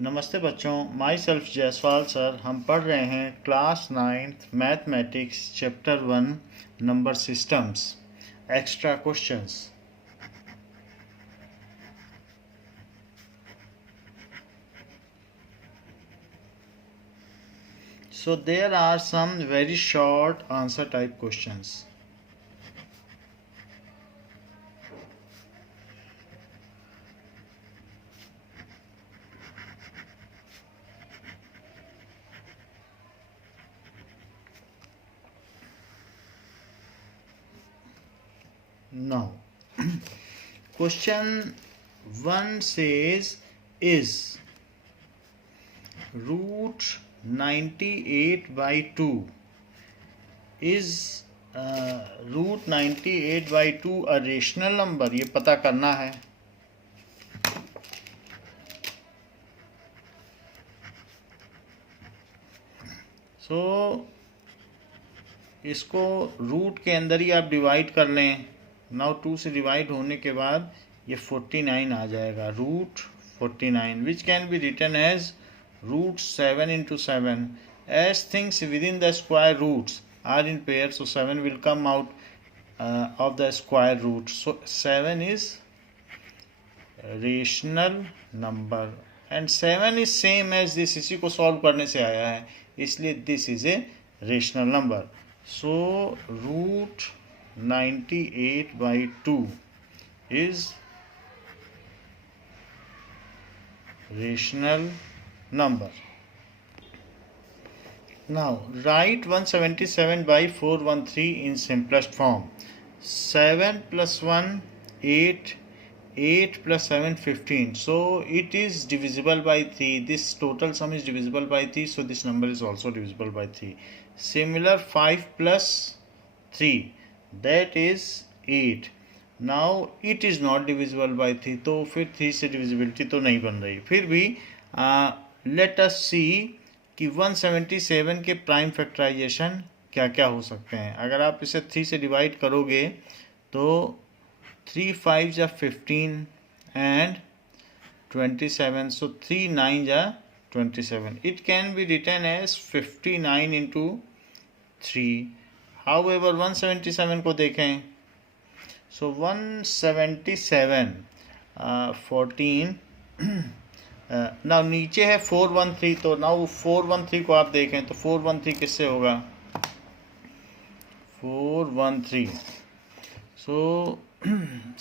नमस्ते बच्चों, my self Jaiswal sir. हम पढ़ रहे हैं class 9th mathematics chapter 1 number systems extra questions. So there are some very short answer type questions. Now, question 1 says is root 98 by 2 is root 98 by 2 a rational number? ये पता करना है। सो इसको रूट के अंदर ही आप डिवाइड कर लें। नाउ 2 से डिवाइड होने के बाद ये 49 आ जाएगा। Root 49 which can be written as root 7 into 7 as things within the square roots are in pair, so 7 will come out of the square root. So 7 is rational number and 7 is same as this. इसी को सॉल्व करने से आया है, इसलिए this is a rational number. So root 98 by 2 is rational number. Now write 177 by 413 in simplest form. 7 plus 1 8, 8 plus 7 15. So it is divisible by 3. This total sum is divisible by 3, so this number is also divisible by 3. Similar 5 plus 3, that is 8. Now it is not divisible by 3, तो फिर 3 से divisibility तो नहीं बन रही। फिर भी let us सी कि 177 के प्राइम फैक्टराइजेशन क्या क्या हो सकते हैं। अगर आप इसे 3 से डिवाइड करोगे तो 3 5 जा 15 एंड 27, सो 3 9 जा 27. It can be written as 59 into 3. However 177 को देखें, so 177 14 now नीचे है 413, तो now 413 को आप देखें तो 413 किससे होगा? 413, so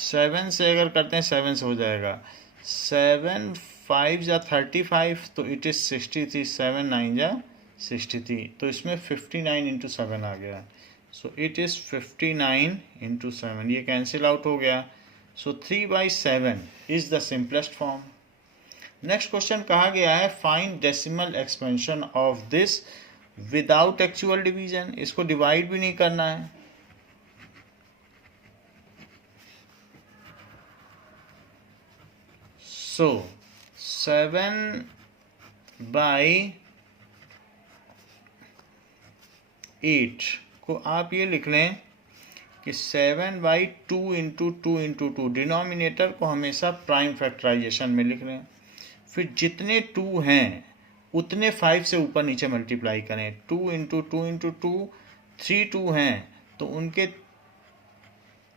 7 से अगर करते हैं 7 से हो जाएगा। 7 5 जा 35, तो इट इज़ 63। 7 9 जा 63, तो इसमें 59 इंटू 7 आ गया। सो इट इज़ 59 इंटू 7, ये कैंसिल आउट हो गया। सो 3/7 is the simplest form. Next question कहा गया है find decimal expansion of this without actual division. इसको डिवाइड भी नहीं करना है। सो 7/8 को आप ये लिख लें कि 7/2 इंटू 2 इंटू 2। डिनोमिनेटर को हमेशा प्राइम फैक्टराइजेशन में लिख लें। फिर जितने 2 हैं उतने 5 से ऊपर नीचे मल्टीप्लाई करें। 2 इंटू 2 इंटू 2, 3 2 हैं तो उनके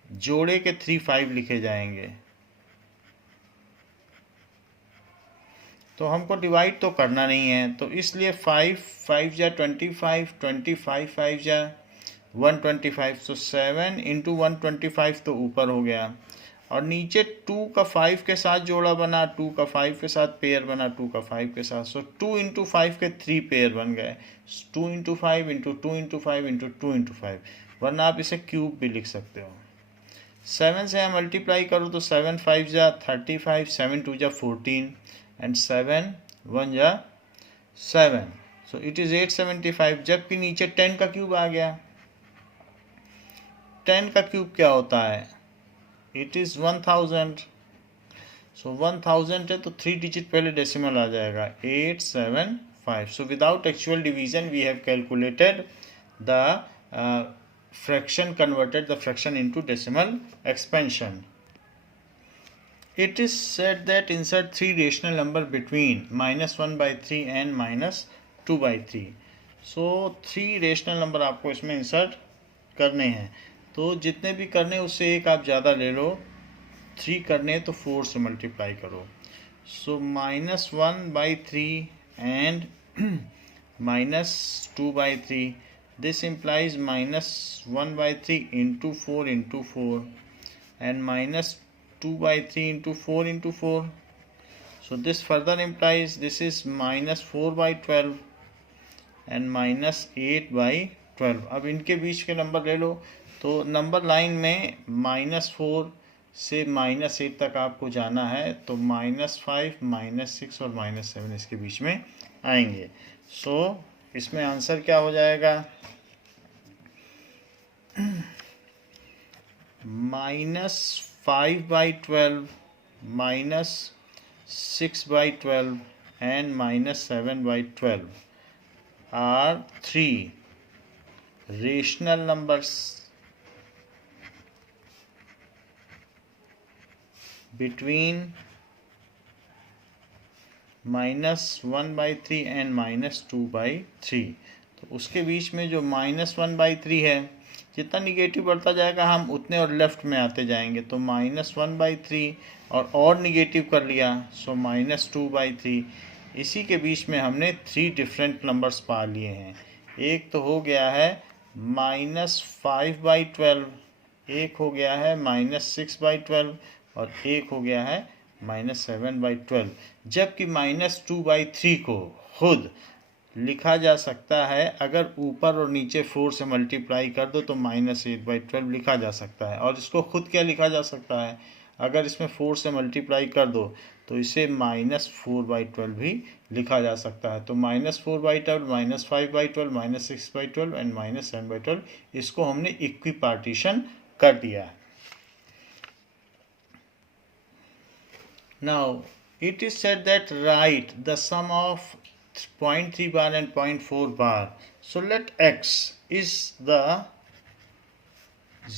जोड़े के 3 5 लिखे जाएंगे। तो हमको डिवाइड तो करना नहीं है, तो इसलिए 5 5 जा 25, 25 5 जा 125, सो 7 इंटू 125 तो ऊपर हो गया। और नीचे 2 का 5 के साथ जोड़ा बना, 2 का 5 के साथ पेयर बना, 2 का 5 के साथ, सो 2 इंटू 5 के 3 पेयर बन गए। 2 into 5 into 2 into 5 into 2 into 5, वरना आप इसे क्यूब भी लिख सकते हो। 7 से हम मल्टीप्लाई करो तो 7 5 जा 35, 7 2 जा 14 एंड 7 1 जा 7, सो इट इज़ 875। जबकि नीचे 10 का क्यूब आ गया। 10 का क्यूब क्या होता है? It is 1000। सो 1000 है तो 3 डिजिट पहले डेसिमल आ जाएगा 875। So without actual division we have calculated the fraction, converted the fraction into decimal expansion. it is said that insert three rational number between -1/3 and -2/3. So 3 rational number आपको इसमें insert करने हैं, तो जितने भी करने उससे एक आप ज़्यादा ले लो. 3 करने हैं तो 4 से मल्टीप्लाई करो. सो -1/3 and -2/3. This implies -1/3 into 4 into 4 and -2/3 into 4 into 4. So this further implies this is -4/12 and -8/12. अब इनके बीच के नंबर ले लो, तो नंबर लाइन में -4 से -8 तक आपको जाना है, तो -5, -6 और -7 इसके बीच में आएंगे. सो इसमें आंसर क्या हो जाएगा? -5/12, -6/12 and -7/12 are 3 rational numbers between -1/3 and -2/3. तो उसके बीच में जो -1/3 है, जितना निगेटिव बढ़ता जाएगा हम उतने और लेफ्ट में आते जाएंगे. तो -1/3 और निगेटिव कर लिया, सो -2/3. इसी के बीच में हमने 3 डिफरेंट नंबर्स पा लिए हैं. एक तो हो गया है -5/12, एक हो गया है -6/12 और एक हो गया है -7/12. जबकि -2/3 को खुद लिखा जा सकता है, अगर ऊपर और नीचे 4 से मल्टीप्लाई कर दो तो -8/12 लिखा जा सकता है. और इसको खुद क्या लिखा जा सकता है, अगर इसमें 4 से मल्टीप्लाई कर दो तो इसे -4/12 भी लिखा जा सकता है. तो -4/12, -5/12, -6/12 एंड -7/12, इसको हमने इक्वी पार्टीशन कर दिया है. Now it is said that write the sum of 0.3 bar and 0.4 bar. So let x is the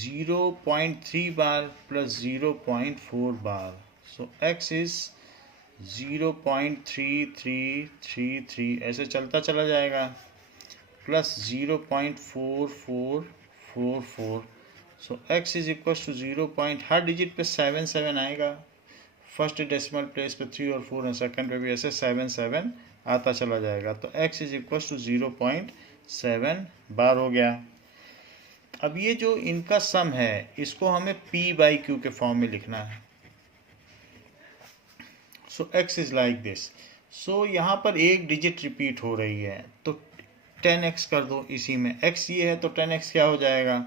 0.3 bar plus 0.4 bar. So x is 0.3333, ऐसे चलता चला जाएगा, plus 0.4444. So x is equal to 0. हर digit पे 7 आएगा. फर्स्ट डेसिमल प्लेस पे 3 और 4 है, सेकंड पे भी ऐसे 7 आता चला जाएगा. तो x इज इक्वल टू 0.7 बार हो गया. अब ये जो इनका सम है, इसको हमें p/q के फॉर्म में लिखना है. सो x इज लाइक दिस. सो यहाँ पर एक डिजिट रिपीट हो रही है, तो 10x कर दो इसी में. x ये है तो 10x क्या हो जाएगा?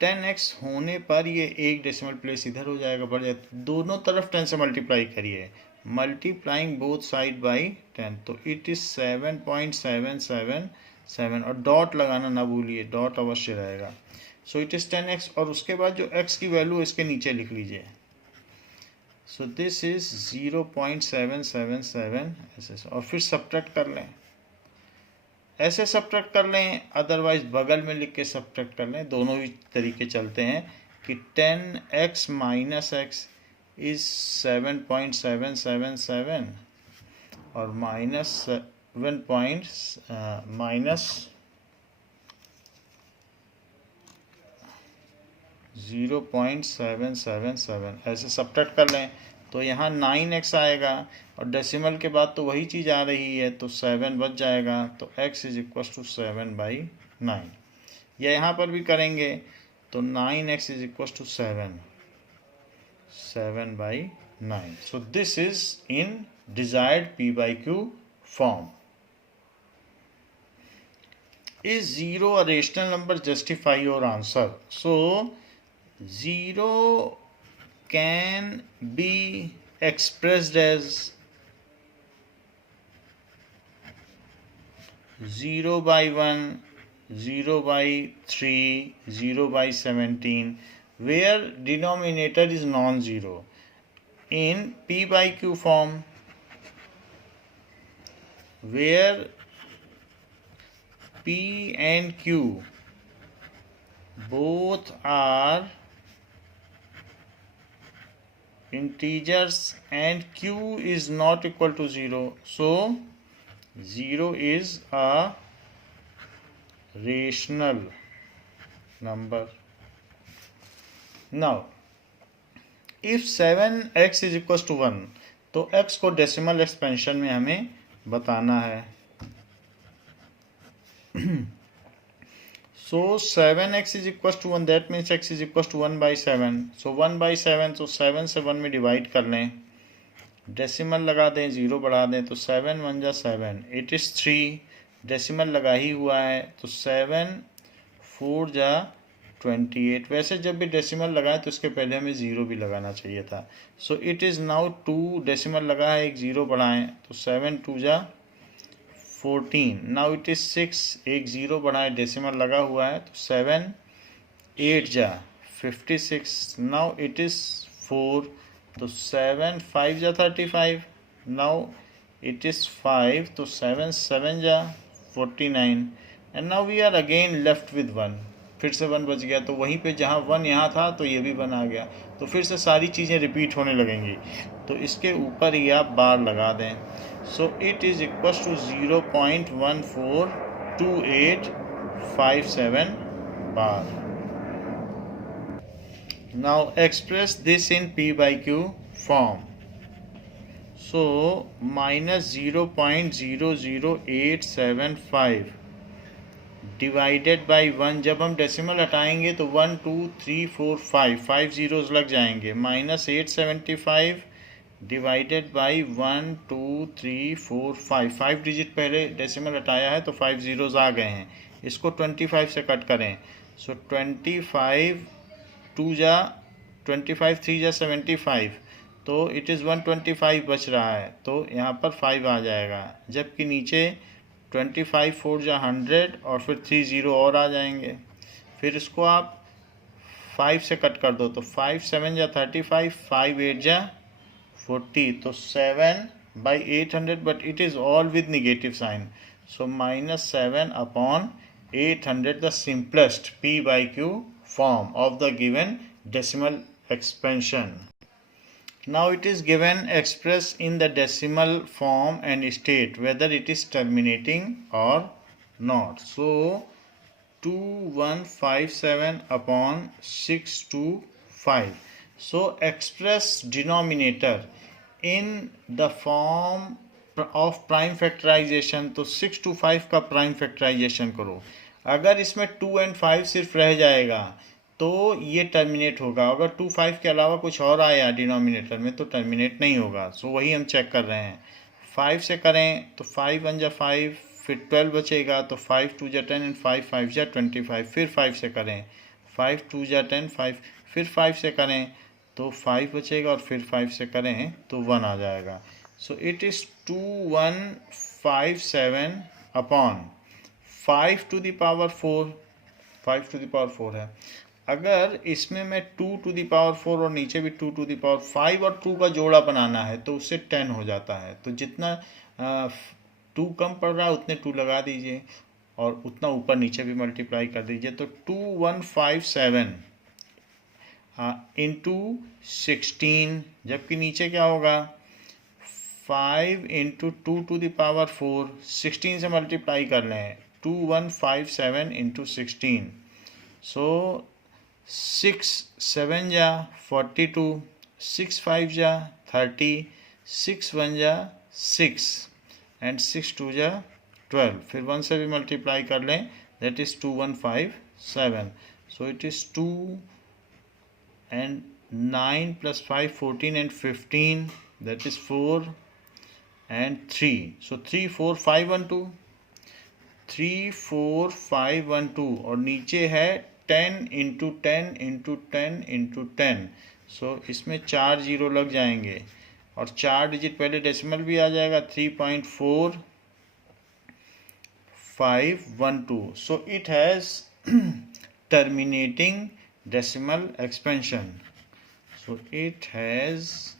10x होने पर ये एक डेसिमल प्लेस इधर हो जाएगा, बढ़ जाए. दोनों तरफ 10 से मल्टीप्लाई करिए, मल्टीप्लाइंग बोथ साइड बाई 10. तो इट इज 7.777 और डॉट लगाना ना भूलिए, डॉट अवश्य रहेगा. सो इट इज 10x और उसके बाद जो x की वैल्यू इसके नीचे लिख लीजिए. सो दिस इज 0.777 ऐसे, और फिर सब्ट्रैक्ट कर लें. ऐसे सब्ट्रैक्ट कर लें, अदरवाइज बगल में लिख के सब्ट्रैक्ट कर लें. दोनों ही तरीके चलते हैं कि 10x माइनस x इज 7.777 और -0.777 ऐसे सब्ट्रैक्ट कर लें. तो यहाँ 9x आएगा और डेसिमल के बाद तो वही चीज़ आ रही है, तो 7 बच जाएगा. तो x इज इक्वल टू 7/9. या यहाँ पर भी करेंगे तो 9x is equal to 7/9. So this is in desired p/q form. Is 0 a rational number? Justify your answer. So 0 can be expressed as 0/1, 0/3, 0/17, where denominator is non-zero. In p/q form, where P and Q both are integers and q is not equal to 0, so 0 is a rational number. Now if 7x is equals to 1, तो x को decimal expansion में हमें बताना है. So 7x is equals to 1, that means x is equals to 1 by 7. So 1 by 7, तो 7 से 1 में divide कर लें, डेसिमल लगा दें, 0 बढ़ा दें, तो 7 1 जा 7, इट इज़ 3. डेसिमल लगा ही हुआ है तो 7 4 जा 28. वैसे जब भी डेसिमल लगाएं तो इसके पहले हमें 0 भी लगाना चाहिए था. सो इट इज़ नाउ 2. डेसिमल लगा है, एक 0 बढ़ाएं तो 7 2 जा 14. Now it is 6. एक 0 बढ़ाएं, डेसिमल लगा हुआ है तो 7 8 जा 56. Now it is 4. तो 7 5 जा 35. Now it is 5. तो 7 7 जा 49. And now we are again left with 1. फिर से 1 बच गया, तो वहीं पे जहाँ 1 यहाँ था तो ये भी 1 आ गया. तो फिर से सारी चीज़ें रिपीट होने लगेंगी, तो इसके ऊपर ही आप बार लगा दें. So it is equals to 0.142857 bar. Now express this in P by Q form. So minus 0.00875 divided by 1. जब हम डेसिमल हटाएंगे तो 1 2 3 4 5 जीरोज़ लग जाएंगे. माइनस 875 डिवाइडेड बाई 1 2 3 4 5 डिजिट पहले डेसिमल हटाया है तो 5 जीरोज़ आ गए हैं. इसको 25 से कट करें. सो 25 2 जा 25 3 जा 75, तो इट इज़ 125 बच रहा है, तो यहाँ पर 5 आ जाएगा. जबकि नीचे 25 4 जा 100 और फिर 3 0 और आ जाएंगे. फिर इसको आप 5 से कट कर दो तो 5 7 जा 35, 5 8 जा 40, तो 7 by 800, but it is all with negative sign. So -7 upon 800, the simplest P by Q form of the given decimal expansion. Now it is given expressed in the decimal form and state whether it is terminating or not. So 2157 upon 625. So express denominator in the form of prime factorization. तो 6 to 5 का prime factorization करो. अगर इसमें 2 and 5 सिर्फ रह जाएगा तो ये टर्मिनेट होगा. अगर 2 5 के अलावा कुछ और आया डिनोमिनेटर में तो टर्मिनेट नहीं होगा. सो वही हम चेक कर रहे हैं. 5 से करें तो 5 1 जा 5, फिर 12 बचेगा तो 5 2 जा 10 एंड 5 5 जा 25. फिर 5 से करें, 5 2 जा 10, 5 फिर 5 से करें तो 5 बचेगा और फिर 5 से करें तो 1 आ जाएगा. सो it is 2157 upon 5 to the power 4. 5 to the power 4 है. अगर इसमें मैं 2 to the power 4 और नीचे भी 2 to the power 5 और 2 का जोड़ा बनाना है तो उससे 10 हो जाता है. तो जितना 2 कम पड़ रहा है उतने 2 लगा दीजिए और उतना ऊपर नीचे भी मल्टीप्लाई कर दीजिए. तो 2157 इंटू 16, जबकि नीचे क्या होगा 5 इंटू 2 to the power 4. 16 से मल्टीप्लाई कर लें. 2157 इंटू 16. सो 6 7 जा 42, 6 5 जा 30, 6 1 जा 6 एंड 6 2 जा 12. फिर 1 से भी मल्टीप्लाई कर लें, that is 2157. So it is 2 and 9 plus 5 14 and 15, that is 4 and 3. So 3 4 5 1 2, 3 4 5 1 2 और नीचे है 10 इंटू 10 इंटू 10 इंटू 10. सो इसमें 4 जीरो लग जाएंगे और 4 डिजिट पहले डेसिमल भी आ जाएगा. 3.4512. So it has terminating decimal expansion. So it has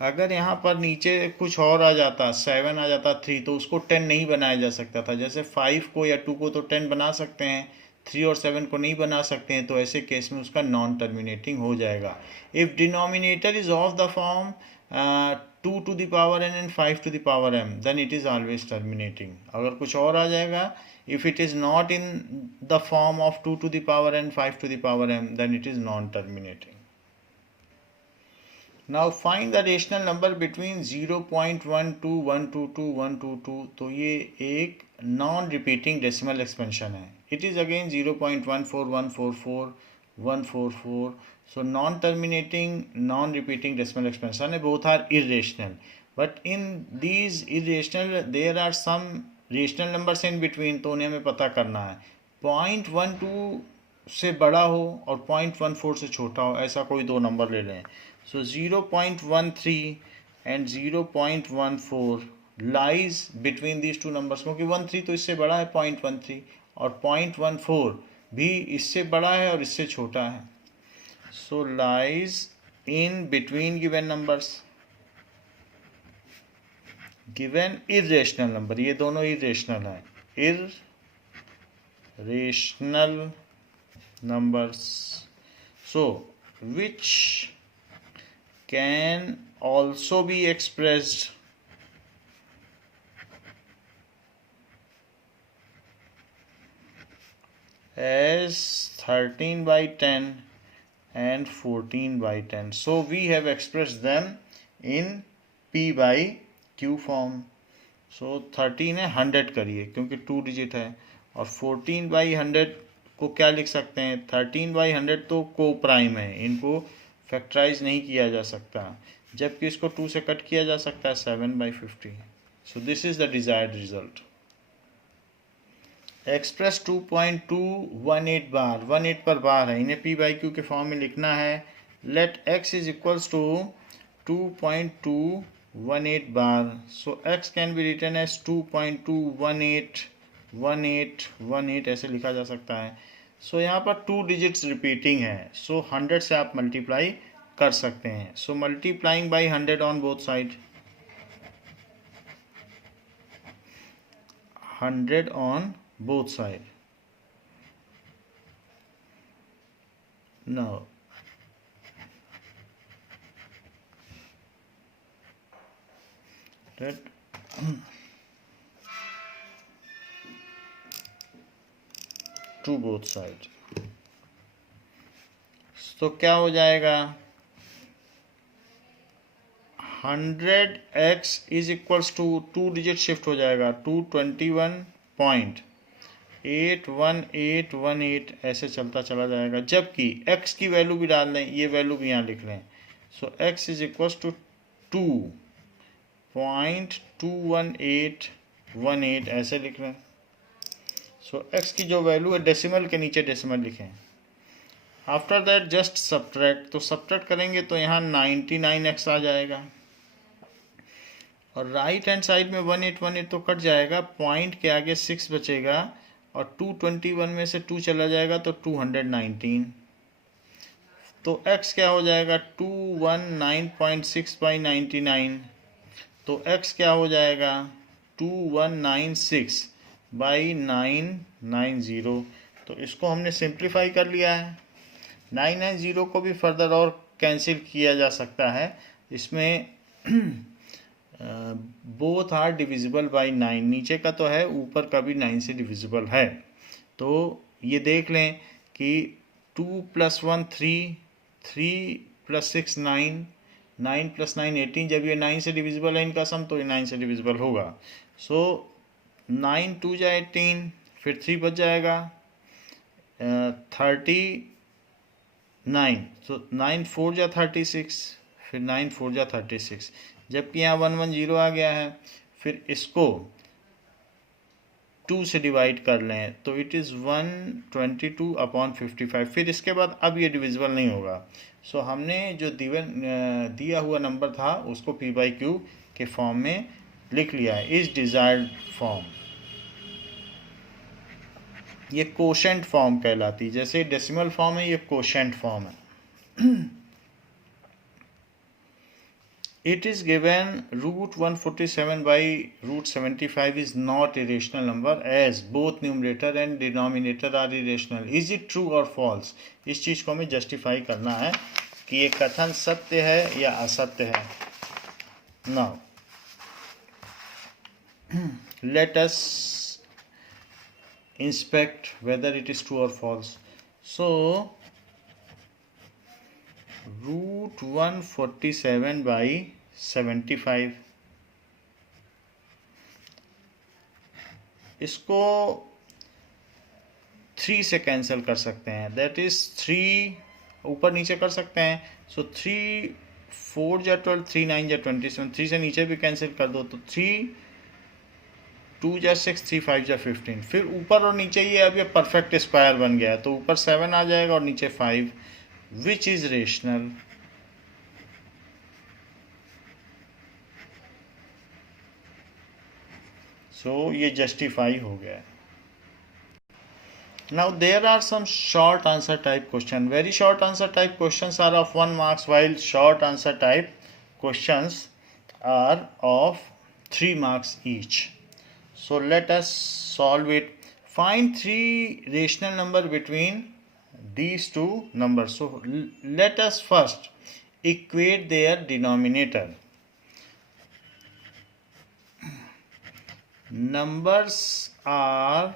अगर यहाँ पर नीचे कुछ और आ जाता, 7 आ जाता, 3, तो उसको 10 नहीं बनाया जा सकता था। जैसे 5 को या 2 को तो 10 बना सकते हैं, 3 और 7 को नहीं बना सकते हैं, तो ऐसे केस में उसका नॉन टर्मिनेटिंग हो जाएगा। If denominator is of the form 2 to the power n and 5 to the power m, then it is always terminating. अगर कुछ और आ जाएगा, if it is not in the form of 2 to the power n, 5 to the power m, then it is non-terminating. Now find the rational number between 0.12, 122, 122. तो ये एक non repeating decimal expansion है. It is again 0.14144, 144. So non-terminating, non-repeating decimal expansion, both are irrational. But in these irrational, there are some rational numbers in between. तो उन्हें हमें पता करना है. 0.12 से बड़ा हो और 0.14 से छोटा हो, ऐसा कोई दो नंबर ले लें. So 0.13 and 0.14 lies between these two numbers, क्योंकि 13 तो इससे बड़ा है 0.13 और 0.14 भी इससे बड़ा है और इससे छोटा है. So lies in between given numbers, given irrational number. ये दोनों irrational है. Irrational numbers, so which can also be expressed as 13/10 and 14/10. So we have expressed them in P/Q form. So 13 है 100 करिए क्योंकि 2 डिजिट है, और 14/100 को क्या लिख सकते हैं, 13/100 तो को प्राइम है, इनको फैक्टराइज नहीं किया जा सकता, जबकि इसको 2 से कट किया जा सकता है 7/50. सो this is the desired result. Express 2.218 बार, 18 पर बार है, इन्हें P/Q के फॉर्म में लिखना है. Let x is equals to 2.218 bar. So x can be written as 2.218 ऐसे लिखा जा सकता है. सो यहाँ पर 2 डिजिट्स रिपीटिंग है, सो 100 से आप मल्टीप्लाई कर सकते हैं. So multiplying by 100 on both side, 100 on both side. Now that to both sides. तो क्या हो जाएगा, 100x is equals to 2 digit shift हो जाएगा, 221.81818 ऐसे चलता चला जाएगा, जबकि x की वैल्यू भी डाल लें, ये वैल्यू भी यहाँ लिख लें. सो x इज इक्वल्स टू 2.21818 ऐसे लिख लें. सो x की जो वैल्यू है डेसिमल के नीचे डेसिमल लिखें. आफ्टर दैट जस्ट सब्ट्रैक्ट, तो सब्ट्रैक्ट करेंगे तो यहाँ 99x आ जाएगा, और राइट हैंड साइड में 1818 तो कट जाएगा, पॉइंट के आगे 6 बचेगा, और 221 में से 2 चला जाएगा तो 219. तो x क्या हो जाएगा, 219.6/99. तो x क्या हो जाएगा, 2196/990. तो इसको हमने सिंप्लीफाई कर लिया है. 990 को भी फर्दर और कैंसिल किया जा सकता है. इसमें बोथ आर डिविजिबल बाई 9, नीचे का तो है, ऊपर का भी 9 से डिविजिबल है. तो ये देख लें कि 2 + 1 3, 3 + 6 9, 9 + 9 18. जब ये 9 से डिविजिबल है इनका सम, तो ये 9 से डिविजिबल होगा. सो 9 2 जा 18, फिर 3 बच जाएगा 39. तो 9 4 जा 36, फिर 9 4 जा 36, जबकि यहाँ 110 आ गया है. फिर इसको 2 से डिवाइड कर लें तो इट इज़ 122/55. फिर इसके बाद अब ये डिविजिबल नहीं होगा. सो हमने जो दिया हुआ नंबर था उसको P/Q के फॉर्म में लिख लिया है, इस डिजायर्ड फॉर्म. ये कोशेंट फॉर्म कहलाती, जैसे डेसिमल फॉर्म है, ये कोशेंट फॉर्म है. It is given root 147 by root 75 is not a rational number as both numerator and denominator are irrational. Is it true or false? इस चीज को हमें जस्टिफाई करना है कि ये कथन सत्य है या असत्य है. Now let us inspect whether it is true or false. So root 147 by 75, इसको 3 से कैंसिल कर सकते हैं. दैट इज 3 ऊपर नीचे कर सकते हैं. सो 3 4 जा 12, 3 9 जा 27. 3 से नीचे भी कैंसिल कर दो तो 3 2 जा 6, 3 5 जा 15. फिर ऊपर और नीचे ये अब ये परफेक्ट स्क्वायर बन गया है तो ऊपर 7 आ जाएगा और नीचे 5. Which is rational? सो ये जस्टिफाई हो गया. Now there are some short answer type question. Very short answer type questions are of 1 marks while short answer type questions are of 3 marks each. So let us solve it. Find 3 rational number between these two numbers. So let us first equate their denominator. Numbers are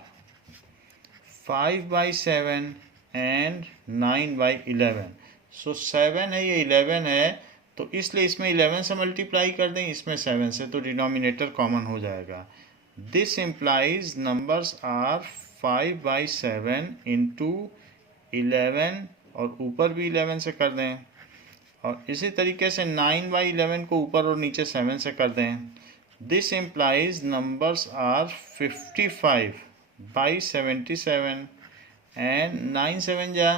5 by 7 and 9 by 11. So 7 है, ये 11 है तो इसलिए इसमें 11 से multiply कर दें, इसमें 7 से, तो डिनोमिनेटर कॉमन हो जाएगा. This implies numbers are 5 by 7 into 11 और ऊपर भी 11 से कर दें और इसी तरीके से 9 by 11 को ऊपर और नीचे 7 से कर दें. This implies numbers are 55 by 77 and 9 7 ja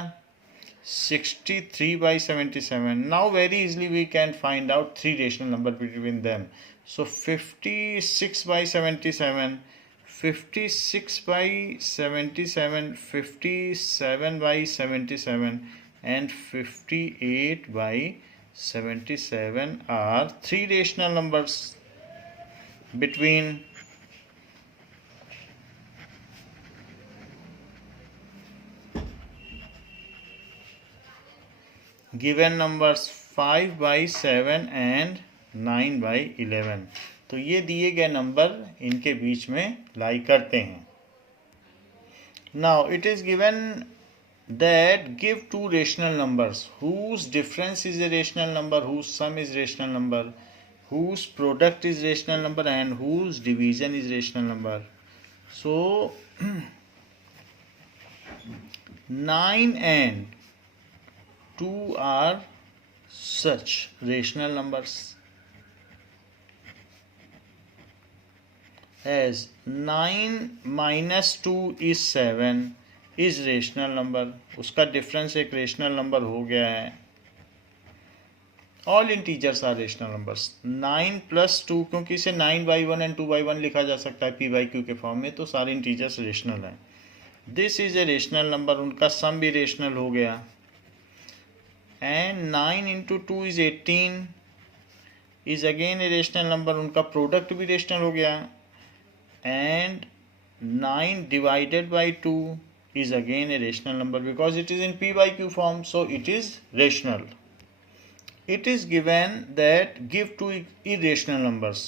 63 by 77. Now very easily we can find out 3 rational number between them. So 56 by 77, 56 by 77, 57 by 77 and 58 by 77 are 3 rational numbers between given numbers 5 by 7 and 9 by 11. तो ये दिए गए number इनके बीच में लाई करते हैं. Now it is given that give 2 rational numbers whose difference is a rational number, whose sum is rational number, whose product is rational number and whose division is rational number. So 9 and 2 are such rational numbers as 9 minus 2 is 7 is rational number. उसका difference एक rational number हो गया है. All integers are rational numbers. 9 plus 2 क्योंकि इसे 9 by 1 and 2 by 1 लिखा जा सकता है p by q के फॉर्म में, तो सारे इंटीजर्स रेशनल हैं. This is a rational number, उनका सम भी रेशनल हो गया. And 9 into 2 is 18 is again a rational number, उनका प्रोडक्ट भी रेशनल हो गया. And 9 divided by 2 is again a rational number because it is in p by q form, so it is rational. It is given that give 2 irrational numbers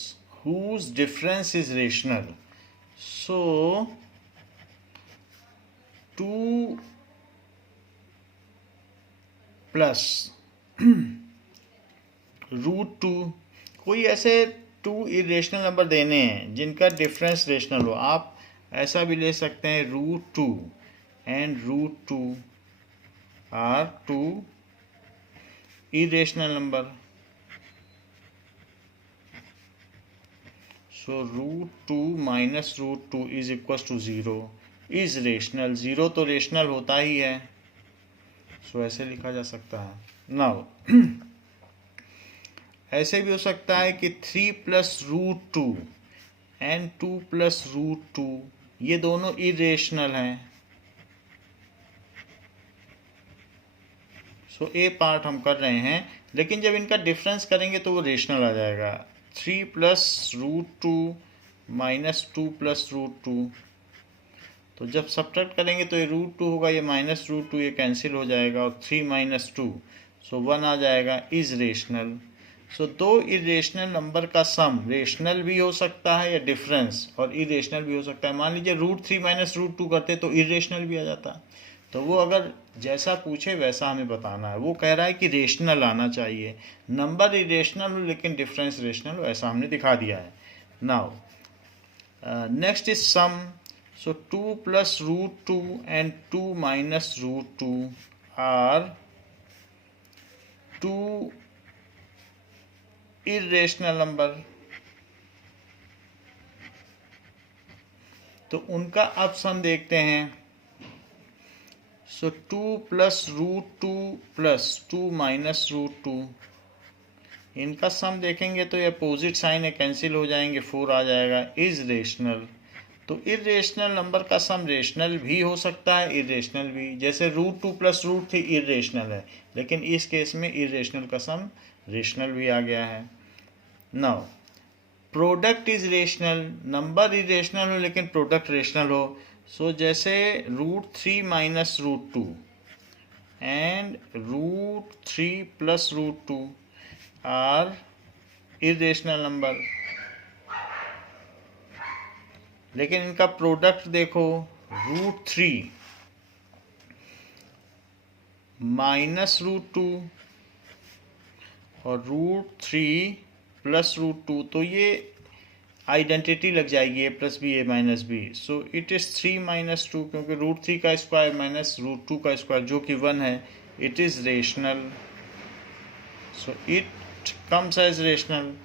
whose difference is rational. So 2 plus root 2. कोई ऐसे 2 irrational number देने हैं जिनका difference rational हो. आप ऐसा भी ले सकते हैं root 2 and root 2 are 2 irrational number. So root 2 minus root 2 is equal to 0 is rational. 0 तो रेशनल होता ही है, सो ऐसे लिखा जा सकता है. नाउ ऐसे भी हो सकता है कि 3 plus root 2 and 2 plus root 2 ये दोनों इरेशनल हैं. सो ए पार्ट हम कर रहे हैं, लेकिन जब इनका डिफरेंस करेंगे तो वो रेशनल आ जाएगा। 3 plus root two minus 2 plus root two, तो जब सब्ट्रैक्ट करेंगे तो ये रूट 2 होगा, ये माइनस रूट 2 ये कैंसिल हो जाएगा, और 3 माइनस 2 सो 1 आ जाएगा, इज रेशनल। सो दो इरेशनल नंबर का सम रेशनल भी हो सकता है या डिफरेंस, और इरेशनल भी हो सकता है। मान लीजिए रूट 3 माइनस रूट 2 करते तो इरेशनल भी आ जाता। तो वो अगर जैसा पूछे वैसा हमें बताना है। वो कह रहा है कि रेशनल आना चाहिए, नंबर इरेशनल हो लेकिन डिफरेंस रेशनल हो, ऐसा हमने दिखा दिया है। Now next is sum. So 2 plus root 2 and 2 minus root 2 are two irrational number. तो उनका अब सम देखते हैं। So 2 plus root 2 plus 2 minus root 2, इनका सम देखेंगे तो ये अपोजिट साइन है, कैंसिल हो जाएंगे, 4 आ जाएगा, इज रेशनल। तो इरेशनल नंबर का सम रेशनल भी हो सकता है, इरेशनल भी। जैसे रूट 2 प्लस रूट 3 इरेशनल है, लेकिन इस केस में इरेशनल का सम रेशनल भी आ गया है। Now product is rational, number irrational हो लेकिन प्रोडक्ट रेशनल हो। सो जैसे root 3 minus root 2 and root 3 plus root 2 are irrational number, लेकिन इनका प्रोडक्ट देखो, रूट 3 माइनस रूट 2 और रूट 3 प्लस रूट 2, तो ये आइडेंटिटी लग जाएगी, A plus B A minus B. So it is 3 minus 2, क्योंकि रूट 3 का स्क्वायर माइनस रूट 2 का स्क्वायर जो कि 1 है, it is rational. So it comes as rational.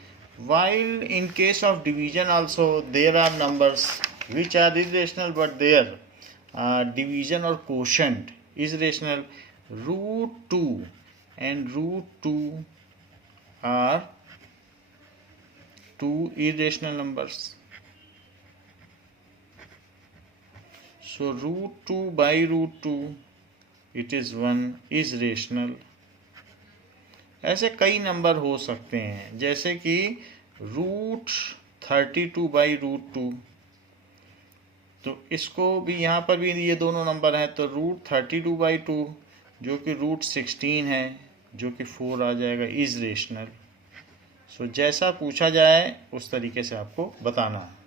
While in case of division also there are numbers which are irrational, but their division or quotient is rational. Root 2 and root 2 are two irrational numbers. So root 2 by root 2, it is 1, is rational. ऐसे कई number हो सकते हैं, जैसे कि root 32 by root 2, तो इसको भी यहाँ पर भी ये दोनों नंबर हैं, तो रूट 32 बाई 2 जो कि रूट 16 है, जो कि 4 आ जाएगा, इज रेशनल। सो जैसा पूछा जाए उस तरीके से आपको बताना है।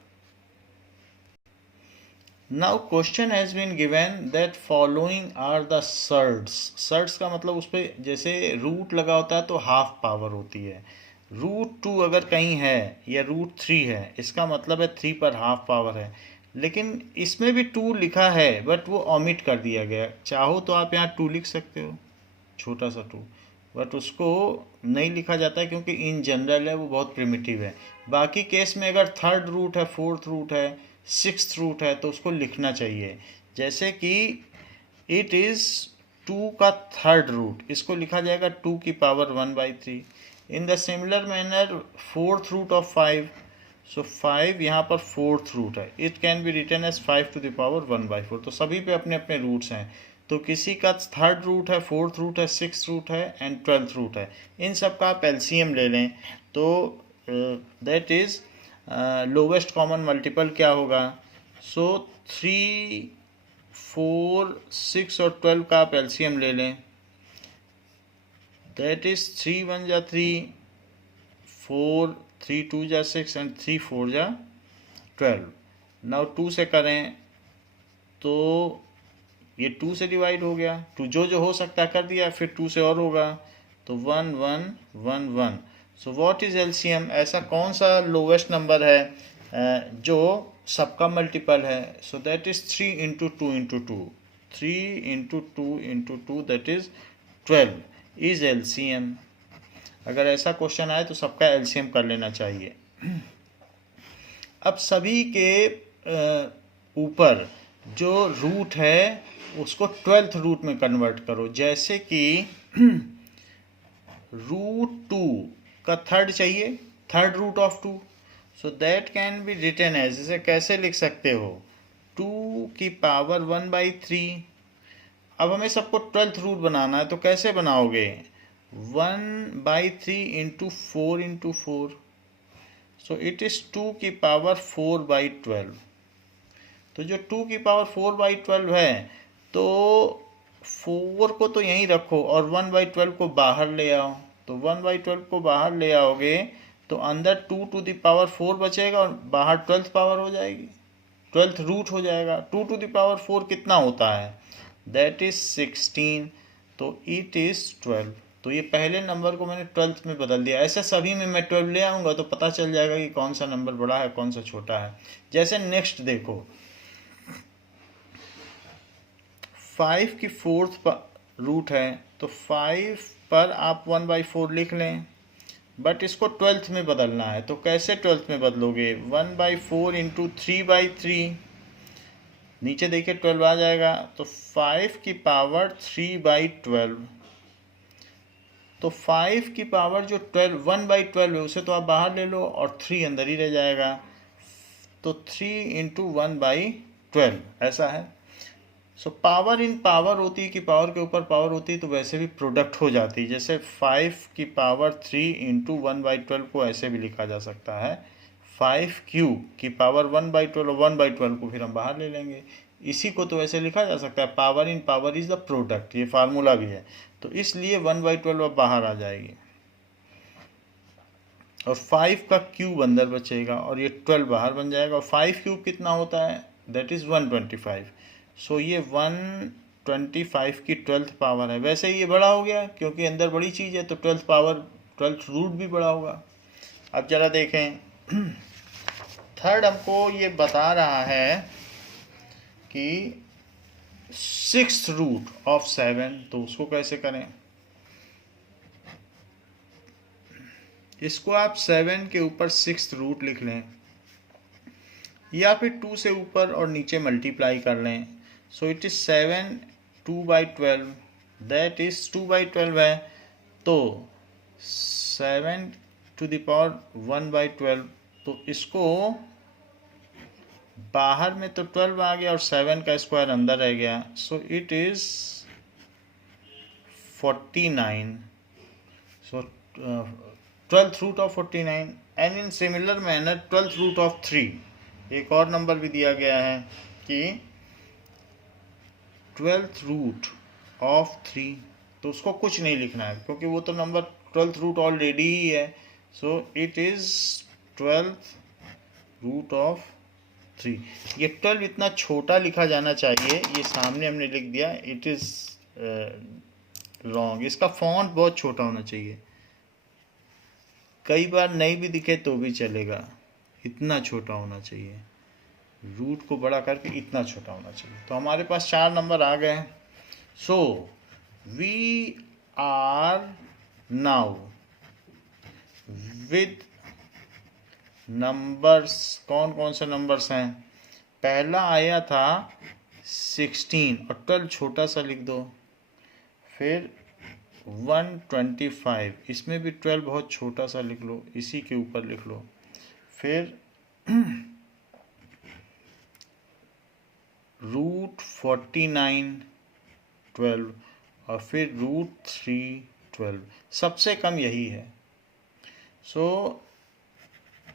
Now question has been given that following are the surds. Surds का मतलब उस पर जैसे रूट लगा होता है तो हाफ पावर होती है। रूट 2 अगर कहीं है या रूट 3 है, इसका मतलब है 3 पर हाफ पावर है, लेकिन इसमें भी 2 लिखा है बट वो ऑमिट कर दिया गया। चाहो तो आप यहाँ 2 लिख सकते हो, छोटा सा 2, बट उसको नहीं लिखा जाता है क्योंकि इन जनरल है, वो बहुत प्रिमिटिव है। बाकी केस में अगर थर्ड रूट है, फोर्थ रूट है, सिक्स्थ रूट है, तो उसको लिखना चाहिए। जैसे कि इट इज़ 2 का थर्ड रूट, इसको लिखा जाएगा 2 की power 1/3। In the similar manner fourth root of 5, so 5 यहाँ पर फोर्थ रूट है, it can be written as 5 to the power 1/4। तो सभी पे अपने अपने रूट्स हैं, तो किसी का थर्ड रूट है, फोर्थ रूट है, सिक्स्थ रूट है एंड 12th रूट है। इन सब का आप एलसीएम ले लें तो that is lowest common multiple क्या होगा। सो 3, 4, 6 और 12 का आप एलसीएम ले लें, दैट इज़ 3 1 जा 3, 4 3 2 जा 6 एंड 3 4 जा 12। नाउ 2 से करें तो ये 2 से डिवाइड हो गया, 2 जो हो सकता है कर दिया, फिर 2 से और होगा, तो 1 1 1 1। सो व्हाट इज एलसीएम, ऐसा कौन सा लोवेस्ट नंबर है जो सबका मल्टीपल है। So that is 3 into 2 into 2, 3 into 2 into 2, that is 12 is LCM. अगर ऐसा क्वेश्चन आए तो सबका एलसीएम कर लेना चाहिए। अब सभी के ऊपर जो रूट है उसको 12th रूट में कन्वर्ट करो। जैसे कि रूट 2 का थर्ड चाहिए, third root of 2, so that can be written as, इसे कैसे लिख सकते हो, 2 की पावर 1/3 अब हमें सबको 12th रूट बनाना है, तो कैसे बनाओगे? 1/3 इंटू 4 सो इट इज़ 2^4/12। तो जो 2^4/12 है, तो 4 को तो यहीं रखो और 1/12 को बाहर ले आओ। तो 1/12 को बाहर ले आओगे तो अंदर 2^4 बचेगा और बाहर 12th पावर हो जाएगी, 12th रूट हो जाएगा। 2^4 कितना होता है? दैट इज 16, तो इट इज 12। तो ये पहले नंबर को मैंने 12th में बदल दिया। ऐसे सभी में मैं 12 ले आऊँगा तो पता चल जाएगा कि कौन सा नंबर बड़ा है कौन सा छोटा है। जैसे नेक्स्ट देखो, 5 की 4th रूट है, तो 5 पर आप 1/4 लिख लें, बट इसको 12th में बदलना है। तो कैसे 12th में बदलोगे? 1/4 इंटू 3/3, नीचे देखिए 12 आ जाएगा, तो 5 की पावर 3/12। तो 5 की पावर जो 1/12 है उसे तो आप बाहर ले लो और 3 अंदर ही रह जाएगा। तो 3 इंटू 1/12 ऐसा है। सो पावर इन पावर होती है कि पावर के ऊपर पावर होती है, तो वैसे भी प्रोडक्ट हो जाती है। जैसे 5 की पावर 3 इंटू 1/12 को ऐसे भी लिखा जा सकता है 5 क्यूब की पावर 1/12, और 1/12 को फिर हम बाहर ले लेंगे। इसी को तो ऐसे लिखा जा सकता है power in power is the product, ये फार्मूला भी है। तो इसलिए 1/12 अब बाहर आ जाएगी और 5 का क्यूब अंदर बचेगा और ये 12 बाहर बन जाएगा। और 5 क्यूब कितना होता है? That is 125। सो ये 125 की 12th पावर है। वैसे ही ये बड़ा हो गया क्योंकि अंदर बड़ी चीज़ है, तो 12th पावर 12th रूट भी बड़ा होगा। अब जरा देखें, थर्ड हमको ये बता रहा है कि 6th रूट ऑफ 7, तो उसको कैसे करें? इसको आप 7 के ऊपर 6th रूट लिख लें, या फिर 2 से ऊपर और नीचे मल्टीप्लाई कर लें। सो इट इज 7 2/12, दैट इज 2/12 है, तो 7 टू द पावर 1/12। तो इसको बाहर में तो 12 आ गया और 7 का स्क्वायर अंदर रह गया। So it is 49। So 12th root of 49। And in similar manner 12th root of 3, एक और नंबर भी दिया गया है कि 12th रूट ऑफ 3, तो उसको कुछ नहीं लिखना है क्योंकि वो तो नंबर 12th रूट ऑलरेडी ही है। So it is 12th root of 3। ये 12 इतना छोटा लिखा जाना चाहिए, ये सामने हमने लिख दिया, इट इज रॉन्ग। इसका फॉन्ट बहुत छोटा होना चाहिए, कई बार नहीं भी दिखे तो भी चलेगा, इतना छोटा होना चाहिए। रूट को बड़ा करके इतना छोटा होना चाहिए। तो हमारे पास 4 नंबर आ गए हैं। So we are now with numbers. कौन कौन से नंबर्स हैं? पहला आया था 16 और 12 छोटा सा लिख दो। फिर 125, इसमें भी 12 बहुत छोटा सा लिख लो, इसी के ऊपर लिख लो। फिर रूट 49 12, और फिर रूट 3 12। सबसे कम यही है। सो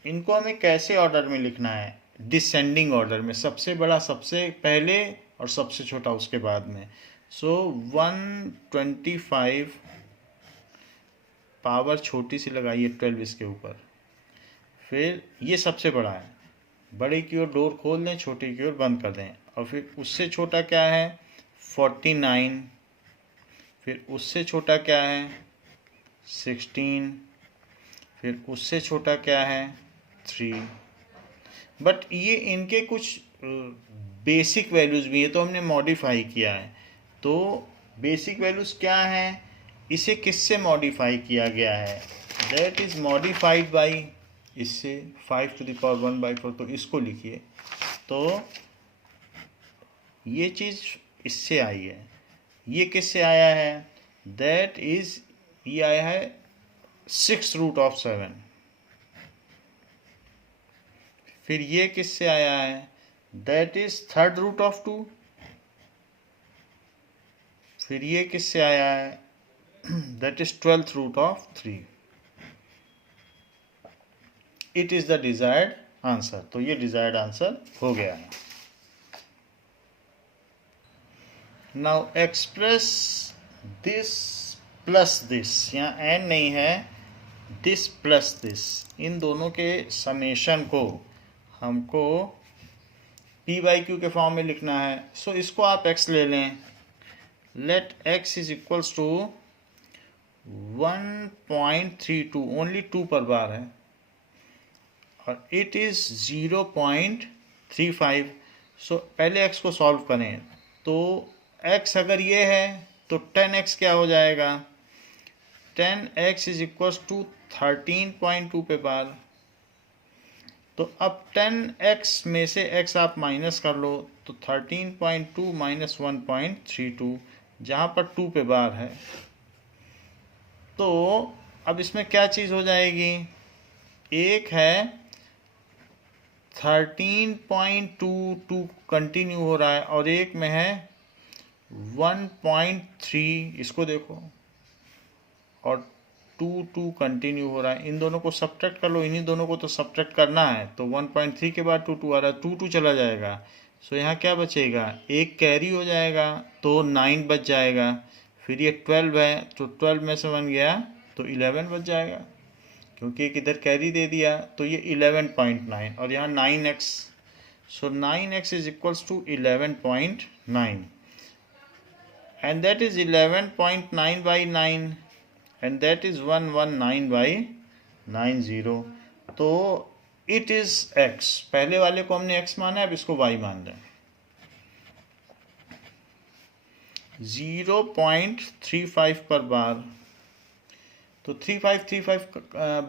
इनको हमें कैसे ऑर्डर में लिखना है? डिसेंडिंग ऑर्डर में, सबसे बड़ा सबसे पहले और सबसे छोटा उसके बाद में। सो 125 पावर छोटी सी लगाइए 12 इसके ऊपर। फिर ये सबसे बड़ा है, बड़े की ओर डोर खोल दें, छोटे की ओर बंद कर दें। और फिर उससे छोटा क्या है? 49। फिर उससे छोटा क्या है? 16। फिर उससे छोटा क्या है? 3। बट ये इनके कुछ बेसिक वैल्यूज़ भी हैं, तो हमने मॉडिफाई किया है। तो बेसिक वैल्यूज़ क्या हैं? इसे किससे मॉडिफाई किया गया है? दैट इज़ मॉडिफाइड बाई इससे 5 टू द पावर 1/4, तो इसको लिखिए। तो ये चीज़ इससे आई है, ये किससे आया है? दैट इज़, ये आया है 6th रूट ऑफ 7। फिर ये किससे आया है? That is 3rd root of 2। फिर ये किससे आया है, that is 12th root of 3. It is the desired answer. तो ये डिजायर्ड आंसर हो गया है. Now express this plus this, यहाँ एन नहीं है, दिस प्लस दिस, इन दोनों के समेशन को हमको पी बाई क्यू के फॉर्म में लिखना है. सो इसको आप x ले लें. Let x is equals to 1.32, only 2 पर बार है, और इट इज 0.35. सो पहले x को सॉल्व करें. तो x अगर ये है तो 10x क्या हो जाएगा, 10x इज इक्वल्स टू 13.2 पे बार. तो अब 10x में से x आप माइनस कर लो, तो 13.2 माइनस 1.32, जहाँ पर 2 पे बार है. तो अब इसमें क्या चीज़ हो जाएगी, एक है 13.22 कंटिन्यू हो रहा है, और एक में है 1.3, इसको देखो, और 2 कंटिन्यू हो रहा है. इन दोनों को सब्ट्रैक्ट कर लो, इन्हीं दोनों को तो सब्ट्रैक्ट करना है. तो 1.3 के बाद 2 आ रहा है, 2 चला जाएगा. सो यहाँ क्या बचेगा, एक कैरी हो जाएगा, तो 9 बच जाएगा. फिर ये 12 है, तो 12 में से 1 गया तो 11 बच जाएगा, क्योंकि एक इधर कैरी दे दिया. तो ये 11.9, और यहाँ 9x. सो 9x is equals to 11.9, and that is 11.9 by 9, and that is 119 by 90. तो it is x. पहले वाले को हमने x माना है, अब इसको y मान रहे हैं. 0.35 पर बार, तो 3535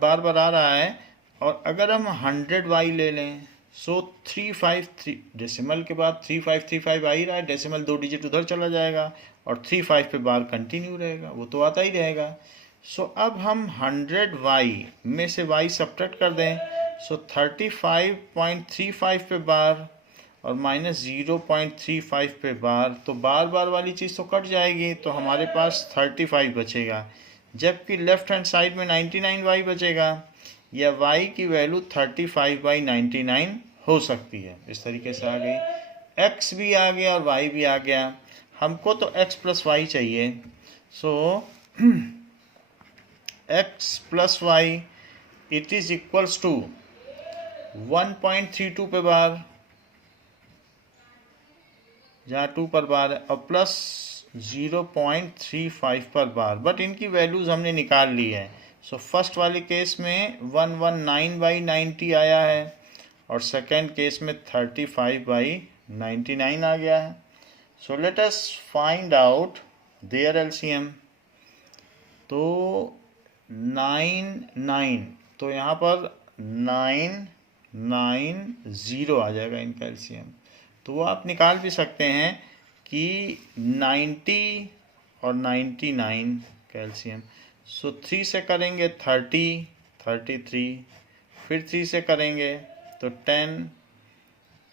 बार बार आ रहा है. और अगर हम 100y ले लें, सो 353 डेसिमल के बाद 3535 आ ही रहा है, डेसिमल 2 डिजिट उधर चला जाएगा, और 35 पे बार कंटिन्यू रहेगा, वो तो आता ही रहेगा. सो अब हम 100y में से y सब्ट्रैक्ट कर दें. सो 35.35 पे बार और माइनस 0.35 पे बार, तो बार बार वाली चीज़ तो कट जाएगी, तो हमारे पास 35 बचेगा, जबकि लेफ्ट हैंड साइड में 99y बचेगा. या y की वैल्यू 35/99 हो सकती है. इस तरीके से आ गई, x भी आ गया और y भी आ गया. हमको तो x प्लस वाई चाहिए. सो x plus y it is equals to 1.32 पे बार, जहाँ 2 पर बार है, और प्लस 0.35 पर बार. बट इनकी वैल्यूज हमने निकाल ली है. सो फर्स्ट वाले केस में 119/90 आया है, और सेकेंड केस में 35/99 आ गया है. So let us find out their LCM. तो 9 तो यहाँ पर 990 आ जाएगा इनका एलसीएम. तो वो आप निकाल भी सकते हैं कि 90 और 99 का एलसीएम. सो 3 से करेंगे 30, 33, फिर 3 से करेंगे तो 10,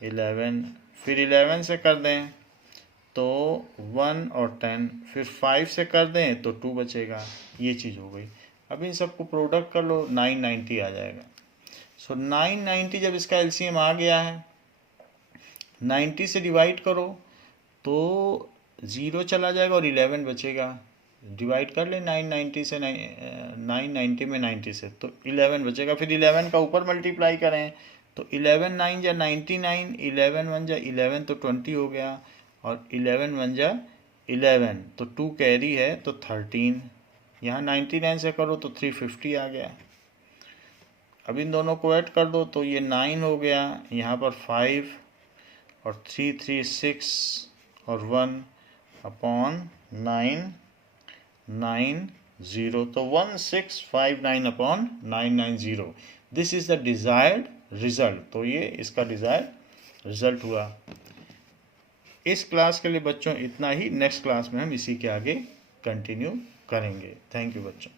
11, फिर 11 से कर दें तो 1 और 10, फिर 5 से कर दें तो 2 बचेगा. ये चीज़ हो गई. अब इन सबको प्रोडक्ट कर लो, 990 आ जाएगा. सो 990 जब इसका एलसीएम आ गया है, 90 से डिवाइड करो तो 0 चला जाएगा और 11 बचेगा. डिवाइड कर ले 990 से, 990 में 90 से, तो 11 बचेगा. फिर 11 का ऊपर मल्टीप्लाई करें तो 11 9 जा 99, 11 1 जा 11, तो 20 हो गया, और 11 1 जा 11, तो 2 कैरी है तो 13. यहाँ 99 से करो तो 350 आ गया. अब इन दोनों को ऐड कर दो तो ये 9 हो गया, यहाँ पर 5 और 3 3 6 और 1 अपॉन 990, तो 1659 upon 990. This is the desired result. तो ये इसका डिजायर्ड रिजल्ट हुआ. इस क्लास के लिए बच्चों इतना ही. नेक्स्ट क्लास में हम इसी के आगे कंटिन्यू करेंगे. थैंक यू बच्चों.